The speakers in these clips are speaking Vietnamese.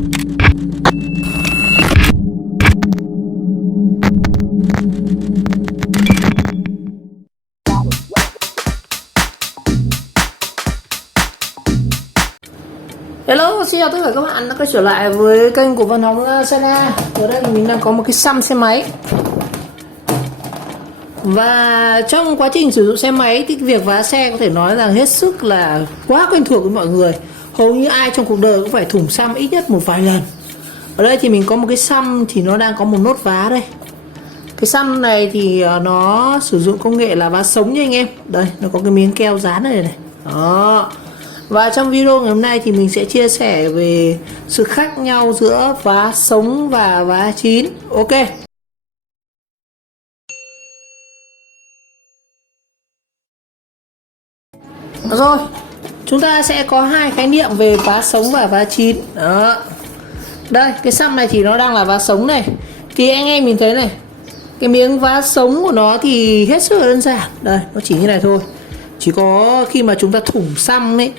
Hello, xin chào tất cả các bạn đã quay trở lại với kênh của Văn Hóng Sana. Ở đây mình đang có một cái xăm xe máy. Và trong quá trình sử dụng xe máy thì việc vá xe có thể nói là hết sức là quá quen thuộc với mọi người. Hầu như ai trong cuộc đời cũng phải thủng xăm ít nhất một vài lần. Ở đây thì mình có một cái xăm thì nó đang có một nốt vá đây. Cái xăm này thì nó sử dụng công nghệ là vá sống nha anh em. Đây, nó có cái miếng keo dán này này. Đó. Và trong video ngày hôm nay thì mình sẽ chia sẻ về sự khác nhau giữa vá sống và vá chín. Ok. Rồi, chúng ta sẽ có hai khái niệm về vá sống và vá chín. Đó. Đây, cái xăm này thì nó đang là vá sống này. Thì anh em mình thấy này, cái miếng vá sống của nó thì hết sức là đơn giản. Đây, nó chỉ như này thôi. Chỉ có khi mà chúng ta thủng xăm ấy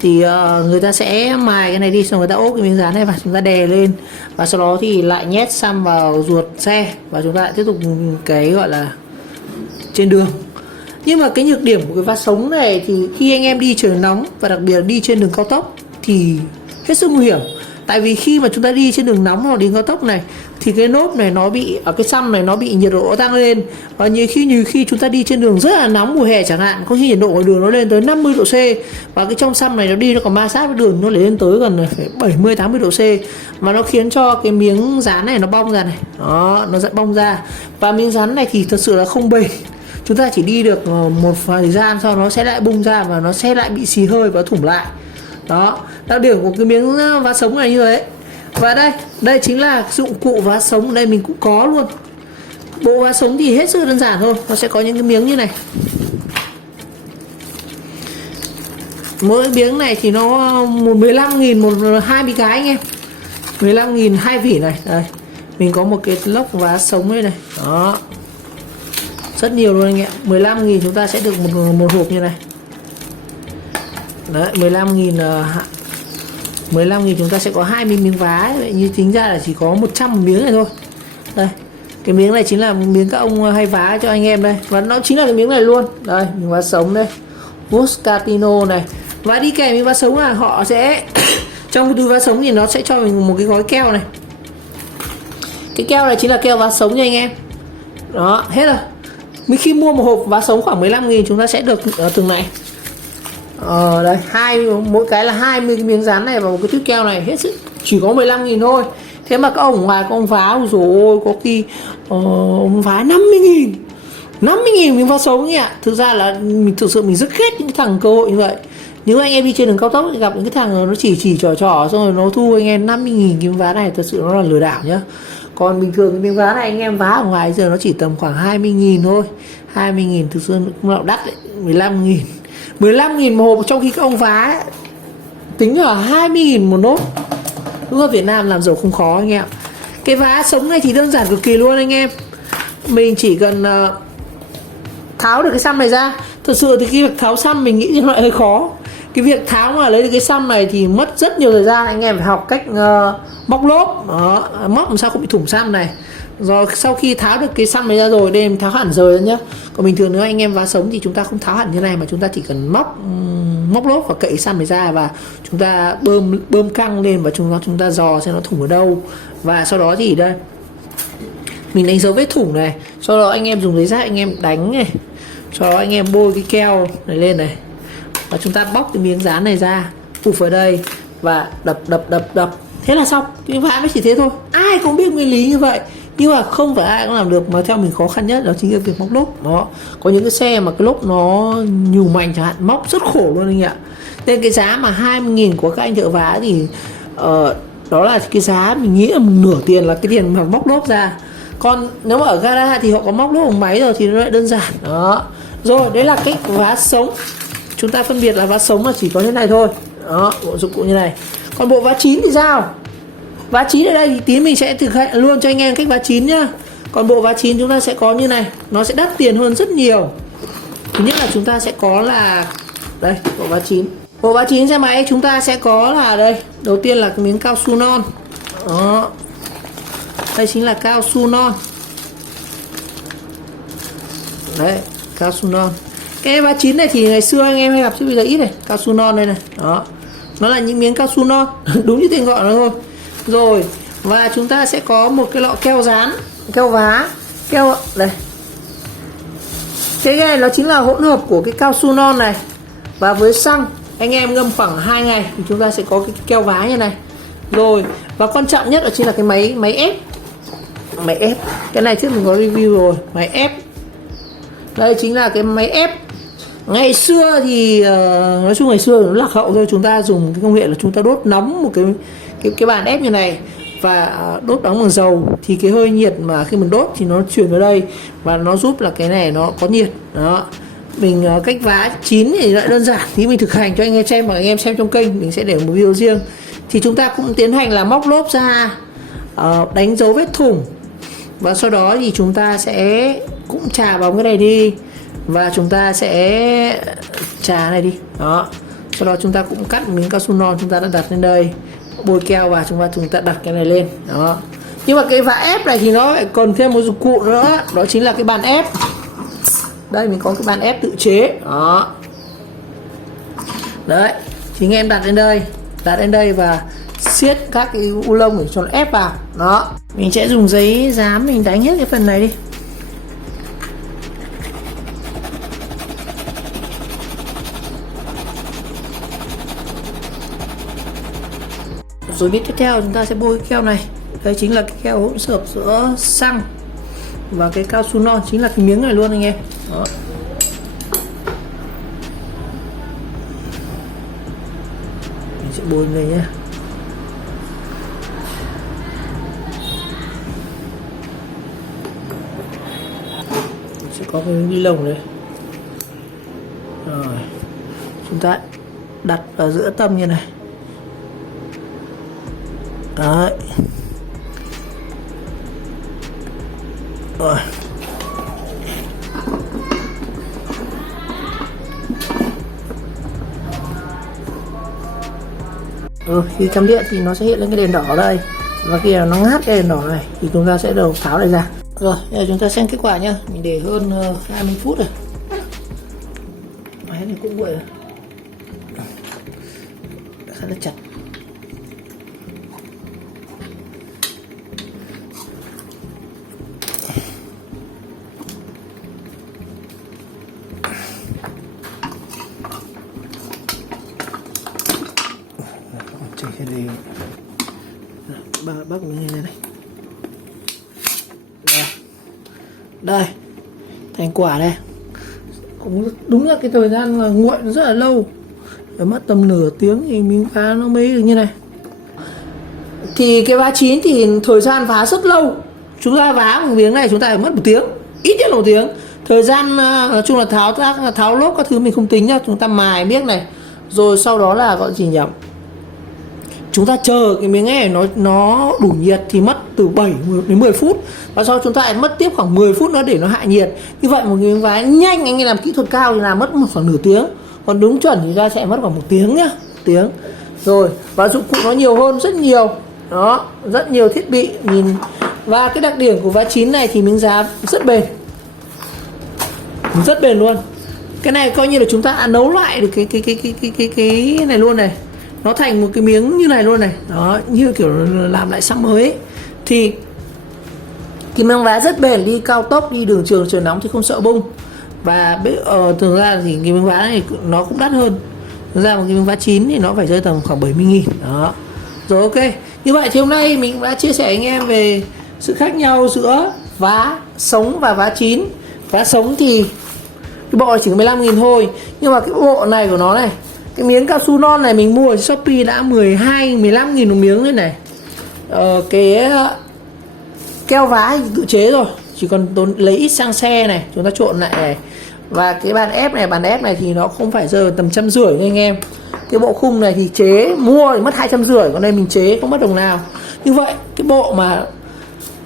thì người ta sẽ mài cái này đi, xong người ta ốp cái miếng dán này và chúng ta đè lên, và sau đó thì lại nhét xăm vào ruột xe và chúng ta lại tiếp tục cái gọi là trên đường. Nhưng mà cái nhược điểm của cái vá sống này thì khi anh em đi trời nóng và đặc biệt là đi trên đường cao tốc thì hết sức nguy hiểm. Tại vì khi mà chúng ta đi trên đường nóng hoặc đường cao tốc này thì cái nốt này nó bị, ở cái xăm này nó bị nhiệt độ tăng lên, và nhiều khi chúng ta đi trên đường rất là nóng mùa hè chẳng hạn, có khi nhiệt độ ngoài đường nó lên tới 50 độ C, và cái trong xăm này nó đi nó còn ma sát với đường, nó lên tới gần 70-80 độ C, mà nó khiến cho cái miếng dán này nó bong ra này. Đó, nó sẽ bong ra, và miếng dán này thì thật sự là không bền. Chúng ta chỉ đi được một thời gian sau nó sẽ lại bung ra và nó sẽ lại bị xì hơi và thủng lại. Đó, đặc điểm của cái miếng vá sống này như thế. Và đây chính là dụng cụ vá sống. Đây mình cũng có luôn. Bộ vá sống thì hết sức đơn giản thôi. Nó sẽ có những cái miếng như này. Mỗi miếng này thì nó 15.000 một 20 cái anh em. 15.000 2 vỉ này. Đây, mình có một cái lốc vá sống đây này. Đó, rất nhiều luôn anh em. 15.000 chúng ta sẽ được một hộp như này. Đấy, 15.000 chúng ta sẽ có 20 miếng vá. Vậy như tính ra là chỉ có 100 miếng này thôi. Đây, cái miếng này chính là miếng các ông hay vá cho anh em đây. Và nó chính là cái miếng này luôn. Đây, miếng vá sống đây, Moscatino này. Và đi kèm với vá sống là họ sẽ trong cái túi vá sống thì nó sẽ cho mình một cái gói keo này. Cái keo này chính là keo vá sống nha anh em. Đó, hết rồi. Mình khi mua một hộp vá sống khoảng 15.000 chúng ta sẽ được từng này. Đây, mỗi cái là 20 cái miếng dán này và một cái tuyết keo này, hết sức chỉ có 15.000 thôi. Thế mà các ông ngoài các ông vá rồi có khi ông vá 50.000 miếng vá sống nhỉ ạ. Thực ra là thực sự mình rất ghét những thằng cơ hội như vậy. Nếu anh em đi trên đường cao tốc thì gặp những cái thằng nó chỉ trò xong rồi nó thu anh em 50.000 cái vá này, thật sự nó là lừa đảo nhá. Còn bình thường cái miếng vá này anh em vá ở ngoài giờ nó chỉ tầm khoảng 20.000 thôi. 20.000 thực sự cũng là đắt đấy. 15.000 một hộp, trong khi các ông vá ấy, tính là 20.000 một nốt. Đúng là Việt Nam làm giàu không khó anh em. Cái vá sống này thì đơn giản cực kỳ luôn anh em. Mình chỉ cần tháo được cái xăm này ra. Thật sự thì cái việc tháo xăm mình nghĩ nó lại hơi khó. Cái việc tháo mà lấy được cái xăm này thì mất rất nhiều thời gian. Anh em phải học cách móc lốp. Đó, móc làm sao không bị thủng xăm này. Rồi sau khi tháo được cái xăm này ra rồi, đây em tháo hẳn rồi nhá. Còn bình thường nếu anh em vá sống thì chúng ta không tháo hẳn như này, mà chúng ta chỉ cần móc lốp và cậy xăm này ra, và chúng ta bơm căng lên và chúng ta dò xem nó thủng ở đâu. Và sau đó thì đây mình đánh dấu vết thủng này, sau đó anh em dùng giấy ráp anh em đánh này, sau đó anh em bôi cái keo này lên này, và chúng ta bóc cái miếng dán này ra, ụp vào đây và đập. Thế là xong. Cái vá nó chỉ thế thôi. Ai cũng biết nguyên lý như vậy, nhưng mà không phải ai cũng làm được. Mà theo mình khó khăn nhất đó chính là việc móc lốp. Đó, có những cái xe mà cái lốp nó nhù mạnh chẳng hạn, móc rất khổ luôn anh ạ. Nên cái giá mà 20.000 của các anh thợ vá thì đó là cái giá mình nghĩ là nửa tiền là cái tiền mà móc lốp ra. Còn nếu mà ở gara thì họ có móc lốp bằng máy rồi thì nó lại đơn giản. Đó. Rồi, đấy là cách vá sống. Chúng ta phân biệt là vá sống là chỉ có thế này thôi. Đó, bộ dụng cụ như này. Còn bộ vá chín thì sao? Vá chín ở đây thì tí mình sẽ thực hiện luôn cho anh em cách vá chín nhá. Còn bộ vá chín chúng ta sẽ có như này, nó sẽ đắt tiền hơn rất nhiều. Thứ nhất là chúng ta sẽ có là đây, bộ vá chín. Bộ vá chín xe máy chúng ta sẽ có là đây, đầu tiên là cái miếng cao su non. Đó, đây chính là cao su non. Đấy, cao su non. Cái vá chín này thì ngày xưa anh em hay gặp chứ bây giờ ít này. Cao su non đây này. Đó, nó là những miếng cao su non. Đúng như tên gọi nó thôi. Rồi, và chúng ta sẽ có một cái lọ keo dán, keo vá, keo đây. Cái này nó chính là hỗn hợp của cái cao su non này và với xăng. Anh em ngâm khoảng 2 ngày thì chúng ta sẽ có cái keo vá như này. Rồi, và quan trọng nhất là chính là cái máy ép. Máy ép. Cái này trước mình có review rồi, máy ép. Đây chính là cái máy ép. Ngày xưa thì nói chung ngày xưa nó lạc hậu thôi, chúng ta dùng cái công nghệ là chúng ta đốt nóng một cái bàn ép như này và đốt nóng bằng dầu, thì cái hơi nhiệt mà khi mình đốt thì nó chuyển vào đây và nó giúp là cái này nó có nhiệt. Đó, mình cách vá chín thì lại đơn giản, thì mình thực hành cho anh em xem, và anh em xem trong kênh mình sẽ để một video riêng. Thì chúng ta cũng tiến hành là móc lốp ra, đánh dấu vết thủng, và sau đó thì chúng ta sẽ cũng chà bóng cái này đi và chúng ta sẽ chà này đi. Đó, sau đó chúng ta cũng cắt miếng cao su non, chúng ta đã đặt lên đây, bôi keo và chúng ta đặt cái này lên. Đó, nhưng mà cái vá ép này thì nó lại còn thêm một dụng cụ nữa, đó chính là cái bàn ép. Đây mình có cái bàn ép tự chế. Đó, đấy thì anh em đặt lên đây và siết các cái u lông để cho nó ép vào. Đó, mình sẽ dùng giấy dám mình đánh hết cái phần này đi. Rồi biết tiếp theo chúng ta sẽ bôi cái keo này. Đây chính là cái keo hỗn hợp giữa xăng và cái cao su non, chính là cái miếng này luôn anh em. Đó, mình sẽ bôi này nhé. Mình sẽ có cái ni lông này. Rồi, chúng ta đặt vào giữa tâm như này. Đấy. Rồi. Khi cắm điện thì nó sẽ hiện lên cái đèn đỏ đây, và khi nó ngắt cái đèn đỏ này thì chúng ta sẽ đầu tháo này ra. Rồi, bây giờ chúng ta xem kết quả nhá. Mình để hơn 20 phút rồi. Máy này cũng vậy rồi. Khá là chặt. Cái này bắc như này này. Đây thành quả đây, cũng đúng là cái thời gian là nguội rất là lâu, phải mất tầm nửa tiếng thì miếng vá nó mới được như này. Thì cái vá chín thì thời gian vá rất lâu, chúng ta vá một miếng này chúng ta phải mất 1 tiếng, ít nhất là 1 tiếng. Thời gian nói chung là tháo lốp các thứ mình không tính nhá, chúng ta mài miếng này rồi sau đó là gọi gì nhỉ, chúng ta chờ cái miếng này nó đủ nhiệt thì mất từ 7 đến 10 phút, và sau chúng ta lại mất tiếp khoảng 10 phút nữa để nó hạ nhiệt. Như vậy một cái miếng vá nhanh anh ấy làm kỹ thuật cao thì làm mất khoảng nửa tiếng, còn đúng chuẩn thì ra sẽ mất khoảng 1 tiếng nhá, 1 tiếng. Rồi, và dụng cụ nó nhiều hơn rất nhiều. Đó, rất nhiều thiết bị nhìn. Và cái đặc điểm của vá chín này thì miếng giá rất bền, rất bền luôn. Cái này coi như là chúng ta đã nấu lại được cái này luôn này, nó thành một cái miếng như này luôn này. Đó, như kiểu làm lại xăng mới ấy. Thì cái miếng vá rất bền, đi cao tốc, đi đường trường trời nóng thì không sợ bung. Và thực ra thì cái miếng vá này nó cũng đắt hơn. Thực ra một cái miếng vá chín thì nó phải rơi tầm khoảng 70.000. Đó. Rồi, ok. Như vậy thì hôm nay mình đã chia sẻ anh em về sự khác nhau giữa vá sống và vá chín. Vá sống thì cái bộ chỉ có 15.000 thôi, nhưng mà cái bộ này của nó này, cái miếng cao su non này mình mua ở Shopee đã 15.000 một miếng đây này. Cái keo vá tự chế rồi, chỉ cần lấy ít xăng xe này, chúng ta trộn lại này. Và cái bàn ép này thì nó không phải rơi tầm 150 anh em. Cái bộ khung này thì chế mua thì mất 250, còn đây mình chế không mất đồng nào. Như vậy cái bộ mà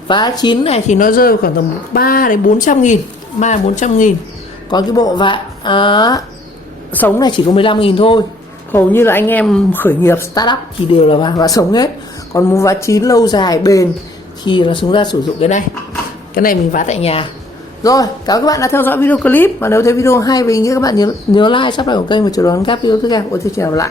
vá chín này thì nó rơi khoảng tầm 3 đến 400.000, 400.000. Còn cái bộ vá sống này chỉ có 15.000 thôi. Hầu như là anh em khởi nghiệp startup thì đều là vá sống hết. Còn muốn vá chín lâu dài bền thì nó chúng ta sử dụng cái này mình vá tại nhà. Rồi, cảm ơn các bạn đã theo dõi video clip, và nếu thấy video hay và ý nghĩa các bạn nhớ like, subscribe của kênh và chờ đón các video tiếp theo. Ôi, xin chào và lại.